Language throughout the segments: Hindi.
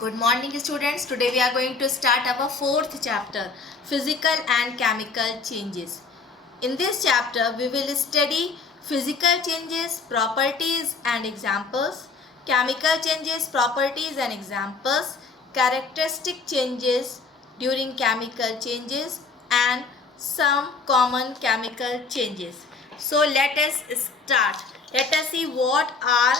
Good morning students. Today we are going to start our fourth chapter, Physical and Chemical Changes. In this chapter we will study physical changes, properties and examples, chemical changes, properties and examples, characteristic changes during chemical changes and some common chemical changes. So let us start. Let us see what are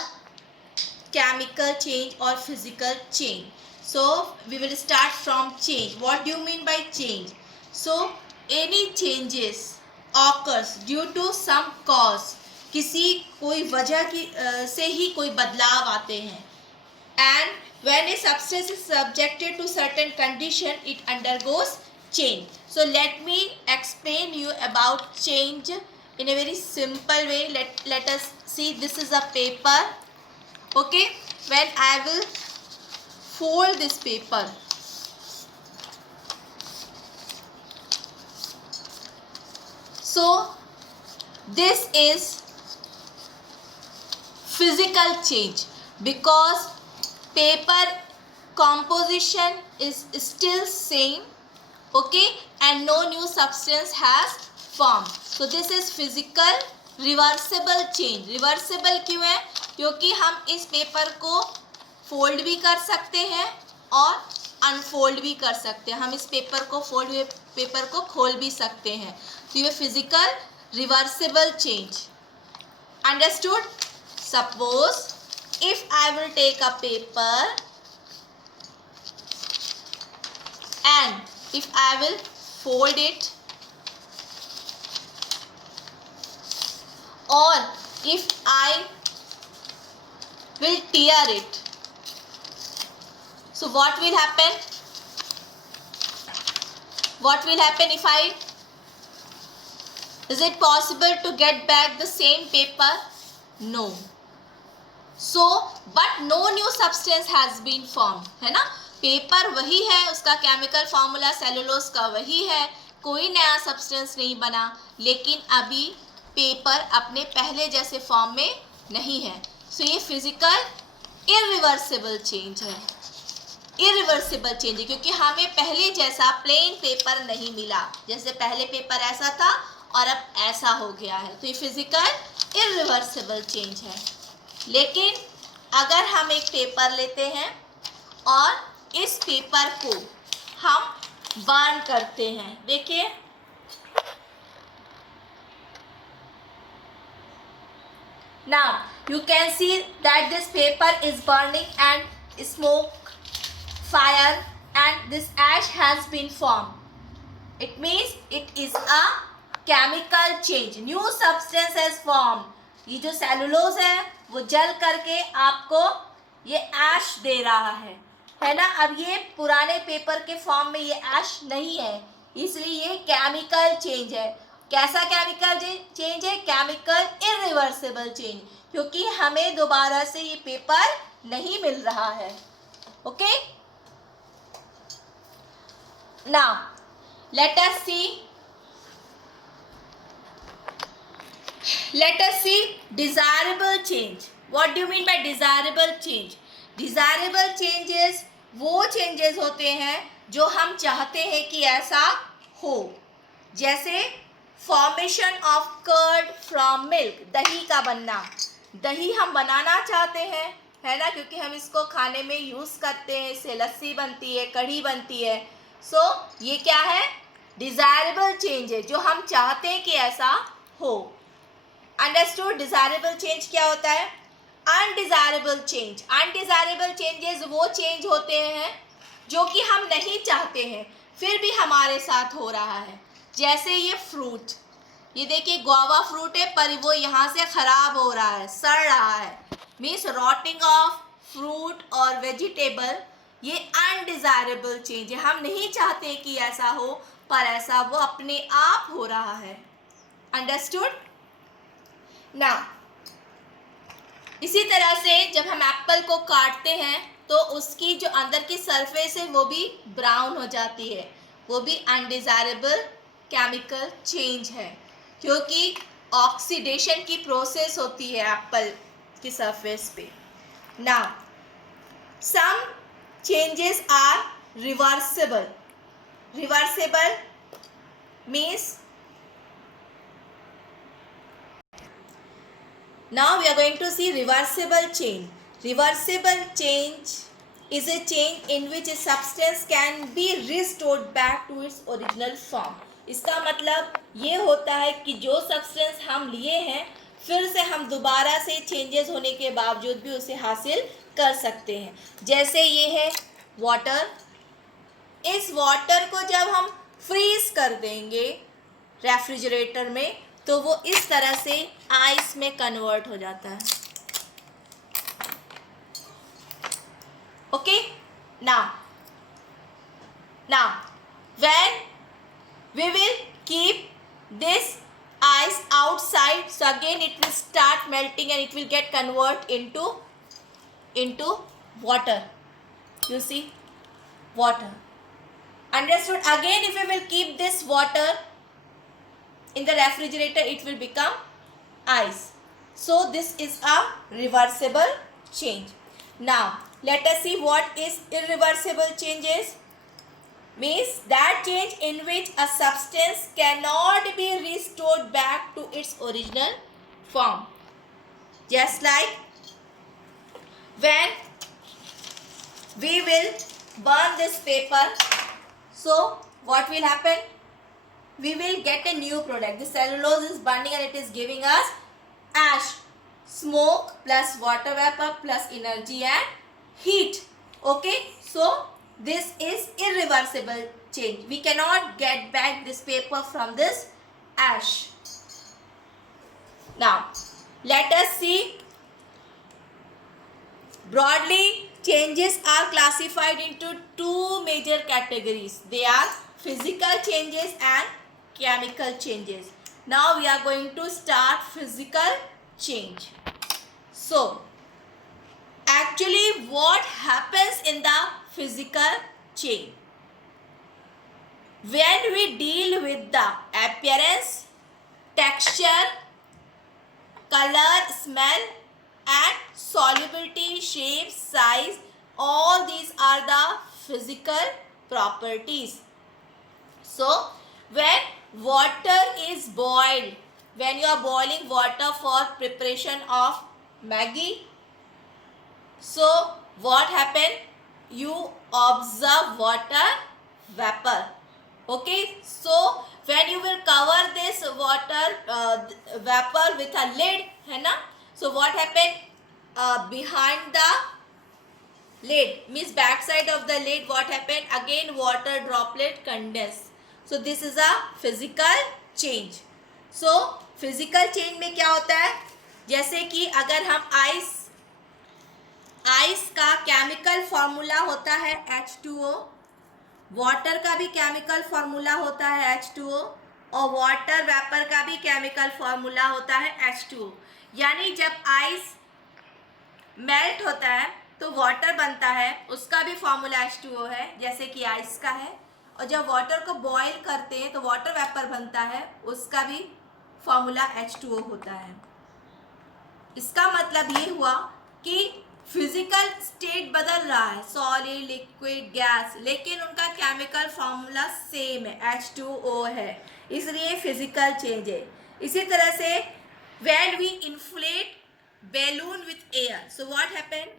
chemical change or physical change. So we will start from change. What do you mean by change? So any changes occurs due to some cause. किसी कोई वजह की से ही कोई बदलाव आते हैं. And when a substance is subjected to certain condition, it undergoes change. So let me explain you about change in a very simple way. Let us see. This is a paper. Okay, when I will fold this paper, so this is physical change because paper composition is still same, okay, and no new substance has formed. So this is physical reversible change. Reversible क्यों है? क्योंकि हम इस पेपर को फोल्ड भी कर सकते हैं और अनफोल्ड भी कर सकते हैं. हम इस पेपर को फोल्ड हुए पेपर को खोल भी सकते हैं. तो ये physical reversible change. Understood? Suppose if I will take a paper and if I will fold it, or if I will tear it, so what will happen? What will happen if I, is it possible to get back the same paper? No. So but no new substance has been formed, है ना. पेपर वही है, उसका केमिकल फार्मूला सेलुलोज का वही है, कोई नया सब्सटेंस नहीं बना, लेकिन अभी पेपर अपने पहले जैसे फॉर्म में नहीं है. सो ये फिजिकल इरिवर्सिबल चेंज है. इरिवर्सिबल चेंज है क्योंकि हमें पहले जैसा प्लेन पेपर नहीं मिला. जैसे पहले पेपर ऐसा था और अब ऐसा हो गया है, तो ये फिजिकल इरिवर्सिबल चेंज है. लेकिन अगर हम एक पेपर लेते हैं और इस पेपर को हम बर्न करते हैं, देखिए now you can see that this paper is burning and smoke, fire, and this ash has been formed. It means it is a chemical change. New substance has formed. ये जो सेलुलोज है वो जल करके आपको ये ऐश दे रहा है ना. अब ये पुराने पेपर के फॉर्म में ये ऐश नहीं है, इसलिए ये केमिकल चेंज है. कैसा केमिकल चेंज है? केमिकल इरिवर्सिबल चेंज, क्योंकि हमें दोबारा से ये पेपर नहीं मिल रहा है. Okay, now let us see desirable change. What do you mean by desirable change? Desirable changes वो changes होते हैं जो हम चाहते हैं कि ऐसा हो. जैसे formation of curd from milk, दही का बनना. दही हम बनाना चाहते हैं, है ना, क्योंकि हम इसको खाने में यूज़ करते हैं, इससे लस्सी बनती है, कढ़ी बनती है. सो ये क्या है? डिज़ायरेबल चेंज है, जो हम चाहते हैं कि ऐसा हो. अंडरस्टूड? डिज़ायरेबल चेंज क्या होता है? Undesirable change. अनडिज़ायरेबल चेंजेस वो चेंज होते हैं जो कि हम नहीं चाहते हैं फिर भी हमारे साथ हो रहा है. जैसे ये फ्रूट, ये देखिए गुआवा फ्रूट है पर वो यहाँ से ख़राब हो रहा है, सड़ रहा है. मीन्स रॉटिंग ऑफ फ्रूट और वेजिटेबल, ये अनडिज़ायरेबल चेंज है. हम नहीं चाहते कि ऐसा हो पर ऐसा वो अपने आप हो रहा है. अंडरस्टूड? नाउ इसी तरह से जब हम एप्पल को काटते हैं तो उसकी जो अंदर की सरफेस है वो भी ब्राउन हो जाती है. वो भी अनडिज़ायरेबल केमिकल चेंज है क्योंकि ऑक्सीडेशन की प्रोसेस होती है एप्पल की सरफेस पे. Now some changes are reversible. Reversible means, now we are going to see reversible change. Reversible change is a change in which a substance can be restored back to its original form. इसका मतलब ये होता है कि जो सब्सटेंस हम लिए हैं फिर से हम दोबारा से चेंजेस होने के बावजूद भी उसे हासिल कर सकते हैं. जैसे ये है वाटर. इस वाटर को जब हम फ्रीज कर देंगे रेफ्रिजरेटर में तो वो इस तरह से आइस में कन्वर्ट हो जाता है. Okay. now when we will keep this ice outside, so again it will start melting and it will get convert into water. You see, water. Understood? Again, if we will keep this water in the refrigerator, it will become ice. So this is a reversible change. Now let us see what is irreversible changes. Means that change in which a substance cannot be restored back to its original form. Just like when we will burn this paper, so what will happen? We will get a new product. The cellulose is burning and it is giving us ash, smoke plus water vapor plus energy and heat. Okay, so this is irreversible change. We cannot get back this paper from this ash. Now let us see. Broadly, changes are classified into two major categories. They are physical changes and chemical changes. Now we are going to start physical change. So actually what happens in the physical change? When we deal with the appearance, texture, color, smell and solubility, shape, size, all these are the physical properties. So when water is boiled, when you are boiling water for preparation of Maggi, so what happened? You observe water vapor. Okay, so when you will cover this water vapor with a lid, है ना? So what happened? Behind the lid, means back side of the lid, what happened? Again water droplet condense. So this is a physical change. So physical change में क्या होता है? जैसे कि अगर हम आइस का केमिकल फार्मूला होता है H2O, वाटर का भी केमिकल फार्मूला होता है H2O और वाटर वेपर का भी केमिकल फार्मूला होता है H2O. यानी जब आइस मेल्ट होता है तो वाटर बनता है, उसका भी फार्मूला H2O है जैसे कि आइस का है. और जब वाटर को बॉईल करते हैं तो वाटर वेपर बनता है, उसका भी फार्मूला H2O होता है. इसका मतलब ये हुआ कि फिजिकल स्टेट बदल रहा है, सॉलिड, लिक्विड, गैस, लेकिन उनका केमिकल फार्मूला सेम है, H2O है, इसलिए फिजिकल चेंज है. इसी तरह से when we inflate balloon with air, so what happened?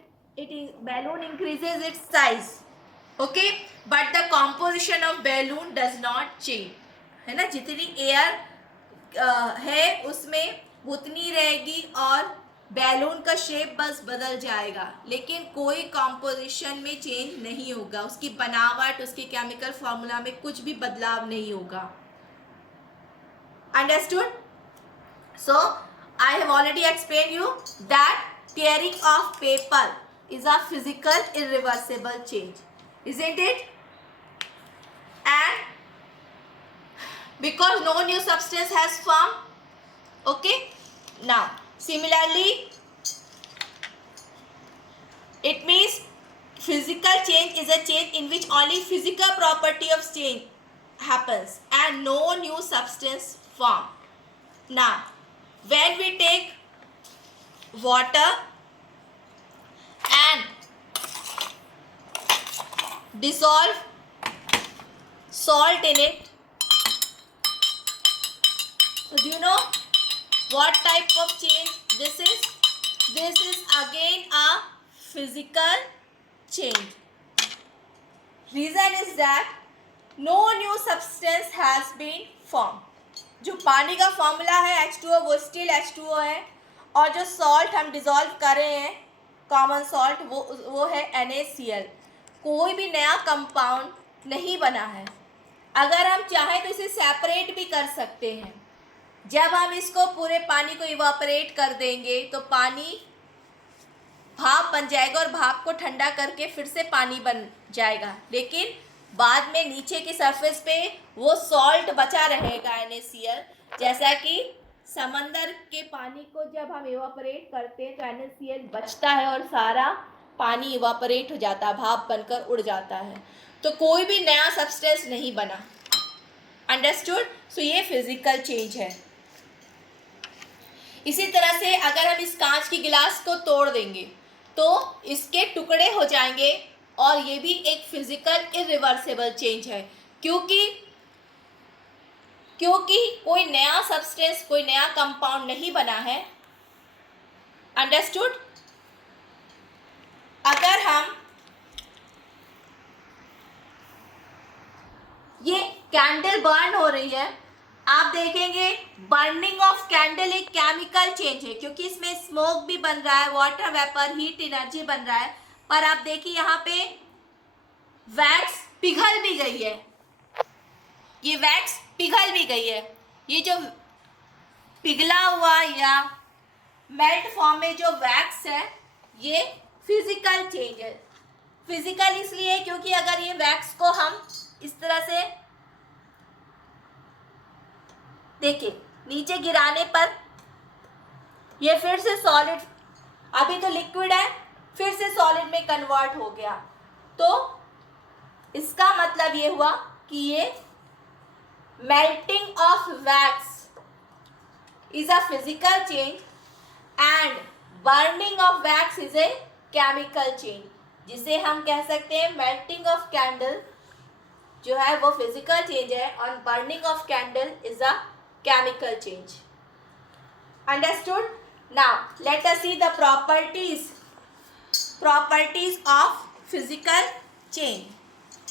Balloon increases its size, okay, but the composition of balloon does not change, है ना. जितनी एयर है उसमें उतनी रहेगी और बैलून का शेप बस बदल जाएगा, लेकिन कोई कॉम्पोजिशन में चेंज नहीं होगा, उसकी बनावट, उसके केमिकल फार्मूला में कुछ भी बदलाव नहीं होगा. Understood? So I have already explain you that tearing of paper is a physical irreversible change, isn't it? And because no new substance has formed, okay. Now similarly, it means physical change is a change in which only physical property of change happens and no new substance form. Now when we take water and dissolve salt in it. So do you know what type of change this is? This is again a physical change. Reason is that no new substance has been formed. जो पानी का फॉर्मूला है H2O वो स्टिल H2O है, और जो सॉल्ट हम डिज़ोल्व कर रहे हैं कॉमन सॉल्ट वो है NaCl. कोई भी नया कंपाउंड नहीं बना है. अगर हम चाहें तो इसे सेपरेट भी कर सकते हैं. जब हम इसको पूरे पानी को इवापोरेट कर देंगे तो पानी भाप बन जाएगा और भाप को ठंडा करके फिर से पानी बन जाएगा, लेकिन बाद में नीचे की सरफेस पे वो सॉल्ट बचा रहेगा NaCl. जैसा कि समंदर के पानी को जब हम इवापोरेट करते हैं तो NaCl बचता है और सारा पानी इवापोरेट हो जाता है, भाप बनकर उड़ जाता है. तो कोई भी नया सब्सटेंस नहीं बना. अंडरस्टूड? सो ये फिजिकल चेंज है. इसी तरह से अगर हम इस कांच की गिलास को तोड़ देंगे तो इसके टुकड़े हो जाएंगे, और ये भी एक फिजिकल इरिवर्सिबल चेंज है, क्योंकि कोई नया सब्सटेंस, कोई नया कंपाउंड नहीं बना है. अंडरस्टूड? अगर हम ये कैंडल बर्न हो रही है, आप देखेंगे बर्निंग ऑफ कैंडल एक केमिकल चेंज है, क्योंकि इसमें स्मोक भी बन रहा है, वाटर वेपर, हीट एनर्जी बन रहा है. पर आप देखिए यहाँ पे वैक्स पिघल भी गई है. ये वैक्स पिघल भी गई है. ये जो पिघला हुआ या मेल्ट फॉर्म में जो वैक्स है ये फिजिकल चेंज है. फिजिकल इसलिए क्योंकि अगर ये वैक्स को हम इस तरह से देखिए नीचे गिराने पर ये फिर से सॉलिड, अभी तो लिक्विड है, फिर से सॉलिड में कन्वर्ट हो गया. तो इसका मतलब ये हुआ कि ये melting of wax is a physical change and burning of wax is a chemical change, जिसे हम कह सकते हैं मेल्टिंग ऑफ कैंडल जो है वो फिजिकल चेंज है और burning of candle is a chemical change. Understood? Now let us see the properties of physical change.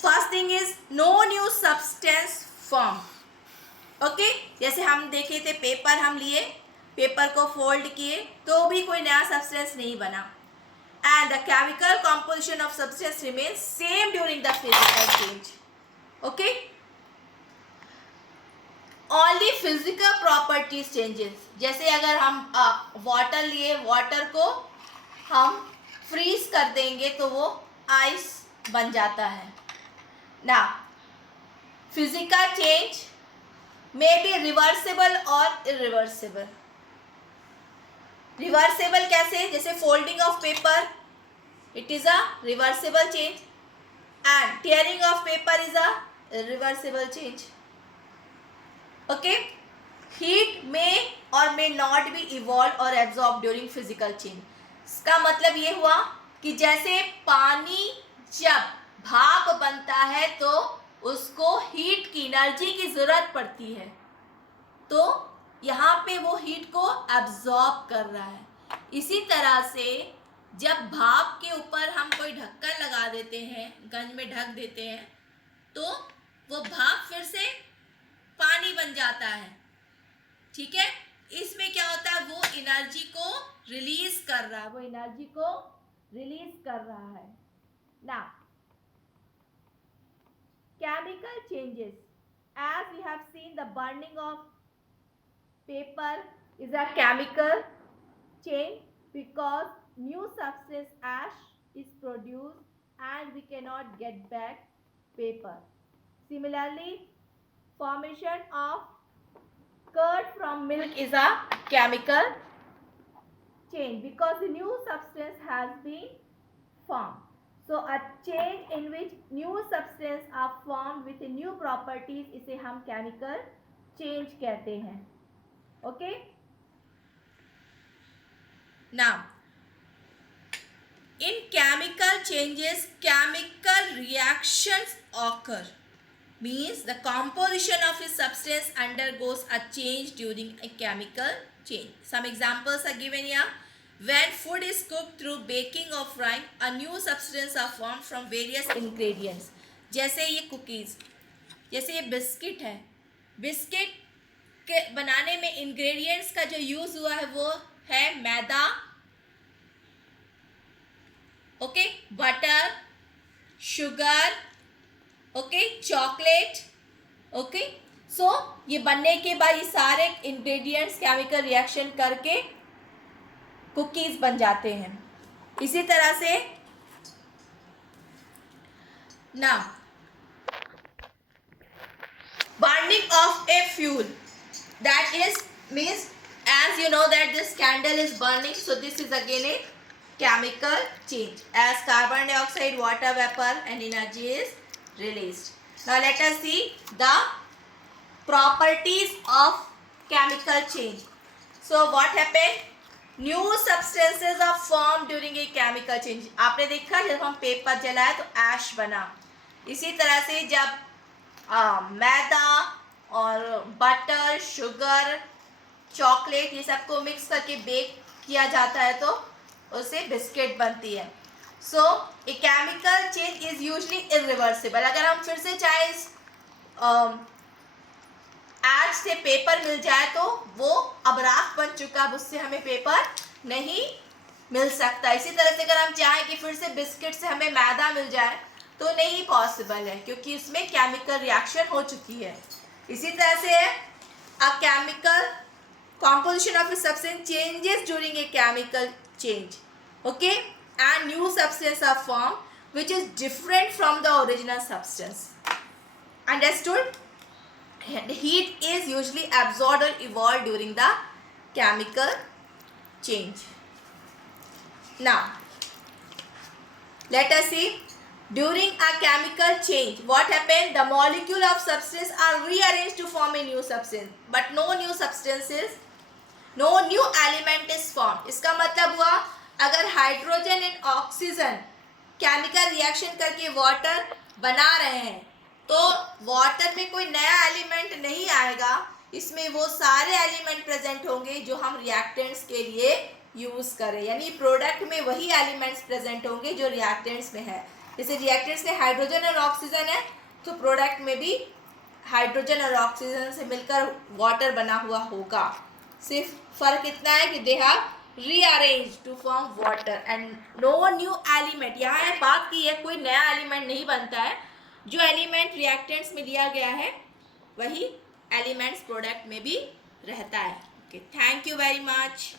First thing is no new substance formed. Okay? जैसे हम देखे थे पेपर हम लिए, पेपर को फोल्ड किए तो भी कोई नया सब्सटेंस नहीं बना. And the chemical composition of substance remains same during the physical change. Okay? Only physical properties changes. जैसे अगर हम वाटर लिए, वाटर को हम फ्रीज कर देंगे तो वो आइस बन जाता है. ना physical change may be reversible और इरिवर्सिबल. रिवर्सिबल कैसे? जैसे folding of paper, it is a reversible change, and tearing of paper is a irreversible change. Okay. Heat may or may not be evolve or absorb during physical change. इसका मतलब ये हुआ कि जैसे पानी जब भाप बनता है तो उसको हीट की, एनर्जी की ज़रूरत पड़ती है, तो यहाँ पे वो हीट को एब्जॉर्ब कर रहा है. इसी तरह से जब भाप के ऊपर हम कोई ढक्कन लगा देते हैं, गंज में ढक देते हैं, तो वो भाप फिर से पानी बन जाता है. ठीक है. इसमें क्या होता है, वो एनर्जी को रिलीज कर रहा है, ना chemical changes. As we have seen, the burning of paper is a chemical change because new substance ash is produced and we cannot get back paper. Similarly, formation of curd from milk is a chemical change because the new substance has been formed. So a change in which new substance are formed with new properties, इसे हम chemical change कहते हैं. Okay? Now In chemical changes, chemical reactions occur. Means the composition of a substance undergoes a change during a chemical change. Some examples are given here. When food is cooked through baking or frying, a new substance are formed from various ingredients. जैसे ये कुकीज़, जैसे ये बिस्किट है, बिस्किट के बनाने में इंग्रेडिएंट्स का जो यूज़ हुआ है वो है maida, okay, butter, sugar, okay, chocolate, okay. So ये बनने के बाद ये सारे इंग्रेडिएंट्स केमिकल रिएक्शन करके कुकीज़ बन जाते हैं. इसी तरह से ना burning of a fuel, that is means as you know that this candle is burning, so this is again a chemical change as carbon dioxide, water vapor and energy is released. Now let us see the properties of chemical change. So what happened? New substances are formed during a chemical change. आपने देखा जब हम पेपर जलाया तो ऐश बना. इसी तरह से जब मैदा और बटर, शुगर, चॉकलेट ये सबको मिक्स करके बेक किया जाता है तो उससे बिस्किट बनती है. So a chemical change is usually irreversible. अगर हम फिर से चाहे इस ऐश से पेपर मिल जाए तो वो अब राख बन चुका, अब उससे हमें पेपर नहीं मिल सकता. इसी तरह से अगर हम चाहें कि फिर से बिस्किट से हमें मैदा मिल जाए तो नहीं पॉसिबल है क्योंकि इसमें केमिकल रिएक्शन हो चुकी है. इसी तरह से a chemical composition of a substance changes during a chemical change, okay, and new substance are formed which is different from the original substance. Understood? And heat is usually absorbed or evolved during the chemical change. Now let us see. During a chemical change, what happened? The molecule of substance are rearranged to form a new substance, but no new substances, no new element is formed. इसका मतलब हुआ अगर hydrogen and oxygen chemical reaction करके वाटर बना रहे हैं तो वाटर में कोई नया एलिमेंट नहीं आएगा. इसमें वो सारे एलिमेंट प्रेजेंट होंगे जो हम रिएक्टेंट्स के लिए यूज़ करें. यानी प्रोडक्ट में वही एलिमेंट्स प्रेजेंट होंगे जो रिएक्टेंट्स में है. जैसे रिएक्टेंट्स में हाइड्रोजन और ऑक्सीजन है तो प्रोडक्ट में भी हाइड्रोजन और ऑक्सीजन से मिलकर वाटर बना हुआ होगा. सिर्फ फर्क इतना है कि they have rearrange to form water and no new element. यहाँ बात की है कोई नया एलिमेंट नहीं बनता है. जो एलिमेंट रिएक्टेंट्स में दिया गया है वही एलिमेंट्स प्रोडक्ट में भी रहता है. Okay, thank you very much.